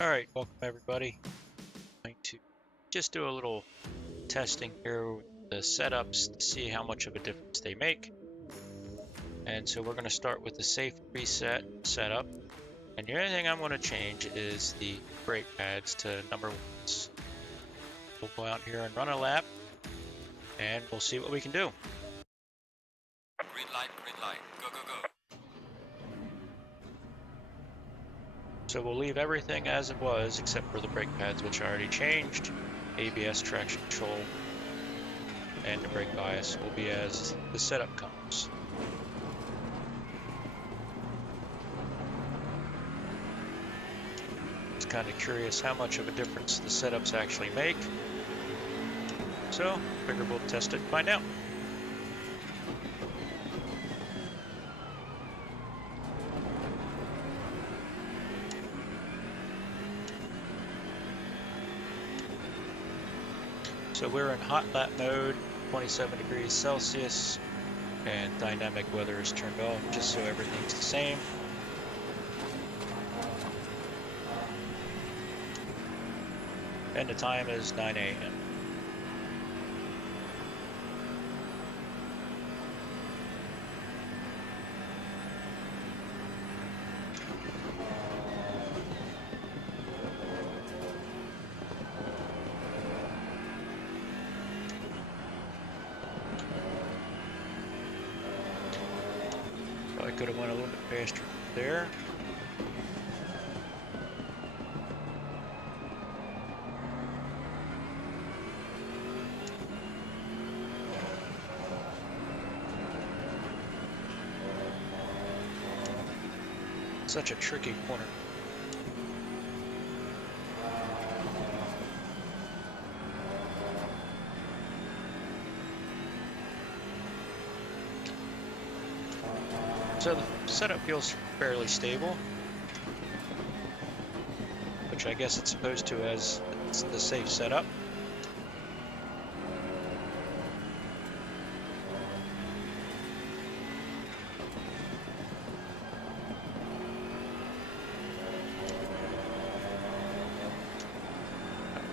Alright, welcome everybody. I'm going to just do a little testing here with the setups to see how much of a difference they make. And so we're going to start with the safe preset setup. And the only thing I'm going to change is the brake pads to number ones. We'll go out here and run a lap and we'll see what we can do. Green light, go, go, go. So we'll leave everything as it was except for the brake pads, which I already changed. ABS traction control and the brake bias will be as the setup comes. Just kind of curious how much of a difference the setups actually make. So figure we'll test it and find out. So we're in hot lap mode, 27 degrees Celsius, and dynamic weather is turned off just so everything's the same. And the time is 9 a.m. I could have went a little bit faster there. Such a tricky corner. So the setup feels fairly stable, which I guess it's supposed to as it's the safe setup.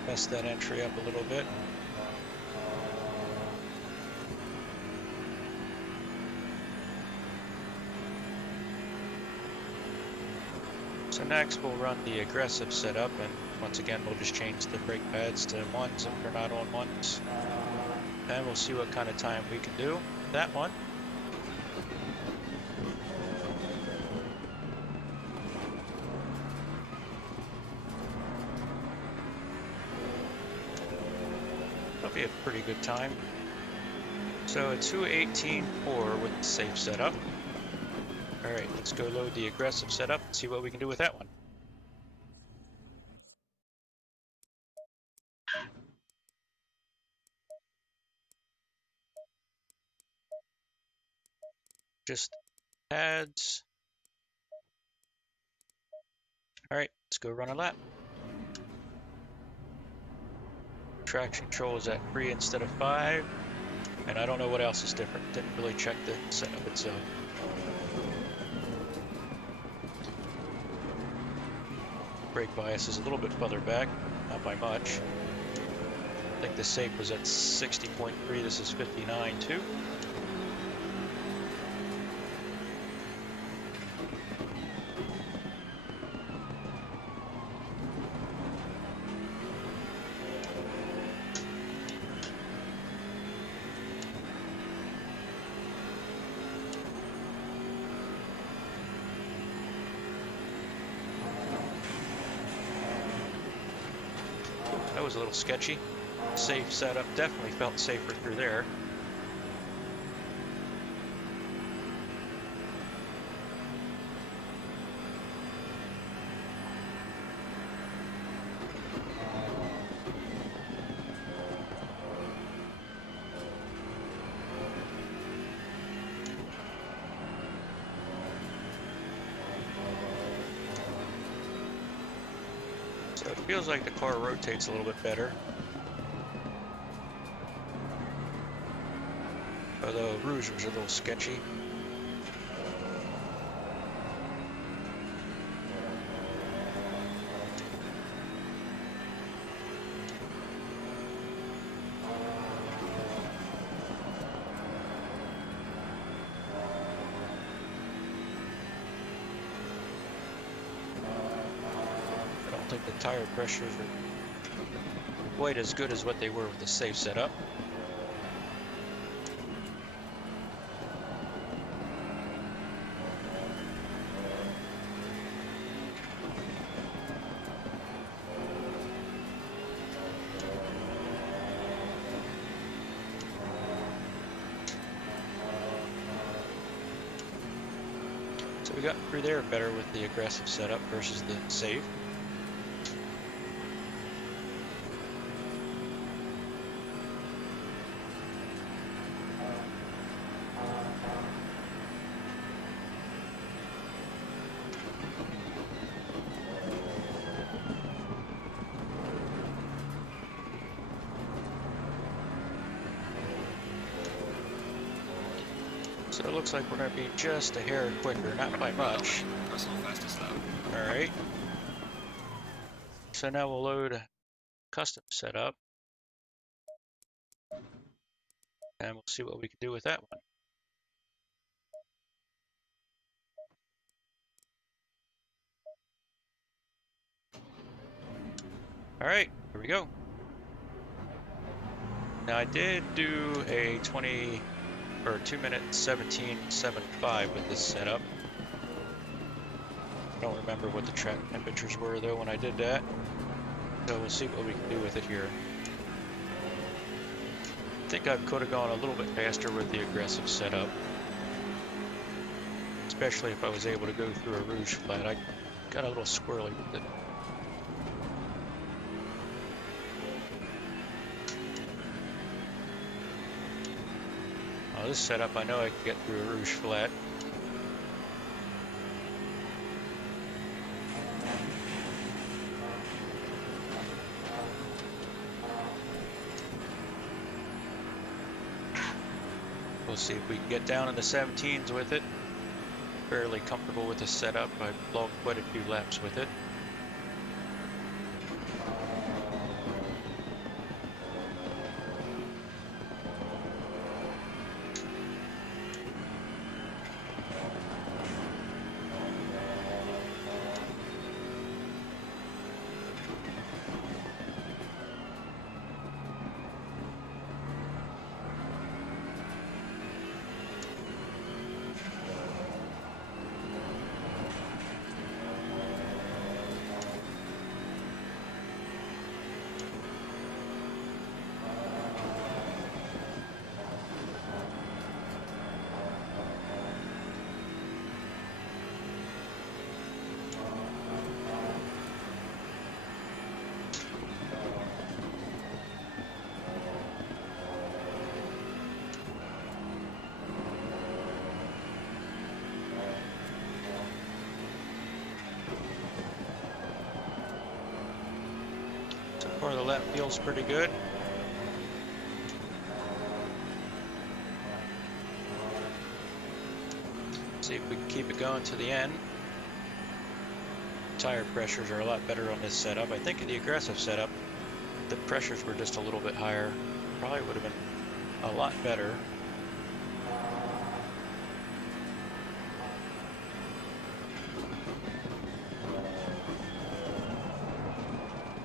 Mess that entry up a little bit. So next we'll run the aggressive setup, and once again we'll just change the brake pads to ones if they're not on ones. And we'll see what kind of time we can do with that one. That'll be a pretty good time. So a 2:18.4 with the safe setup. Alright, let's go load the aggressive setup and see what we can do with that one. Just pads. Alright, let's go run a lap. Traction control is at 3 instead of 5. And I don't know what else is different. Didn't really check the setup itself. Brake bias is a little bit further back, not by much. I think the safe was at 60.3, this is 59.2. That was a little sketchy. Safe setup, definitely felt safer through there. So it feels like the car rotates a little bit better. Although Rouge was a little sketchy. don't think the tire pressures are quite as good as what they were with the safe setup. So we got through there better with the aggressive setup versus the safe. So it looks like we're going to be just a hair quicker, not by much. Personal fastest lap. Alright. So now we'll load custom setup. And we'll see what we can do with that one. Alright, here we go. Now I did do a 2-minute 17.75 with this setup. I don't remember what the track temperatures were though when I did that. So we'll see what we can do with it here. I think I could have gone a little bit faster with the aggressive setup. Especially if I was able to go through a rouge flat. I got a little squirrely with it. This setup, I know I can get through a rouge flat. We'll see if we can get down in the 17s with it. Fairly comfortable with this setup. I've logged quite a few laps with it. So far the lap feels pretty good. See if we can keep it going to the end. Tire pressures are a lot better on this setup. I think in the aggressive setup, the pressures were just a little bit higher. Probably would have been a lot better.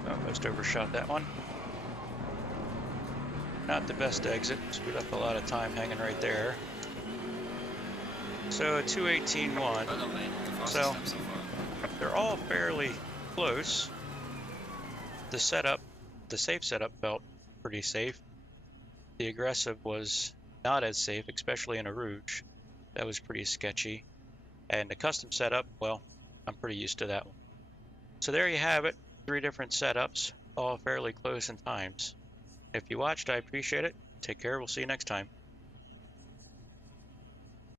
Almost overshot that one. Not the best exit, so we left a lot of time hanging right there. So a 2:18.1. So they're all fairly close. The setup, the safe setup felt pretty safe. The aggressive was not as safe, especially in a rouge. That was pretty sketchy. And the custom setup, well, I'm pretty used to that one. So there you have it. 3 different setups, all fairly close in times. If you watched, I appreciate it. Take care. We'll see you next time.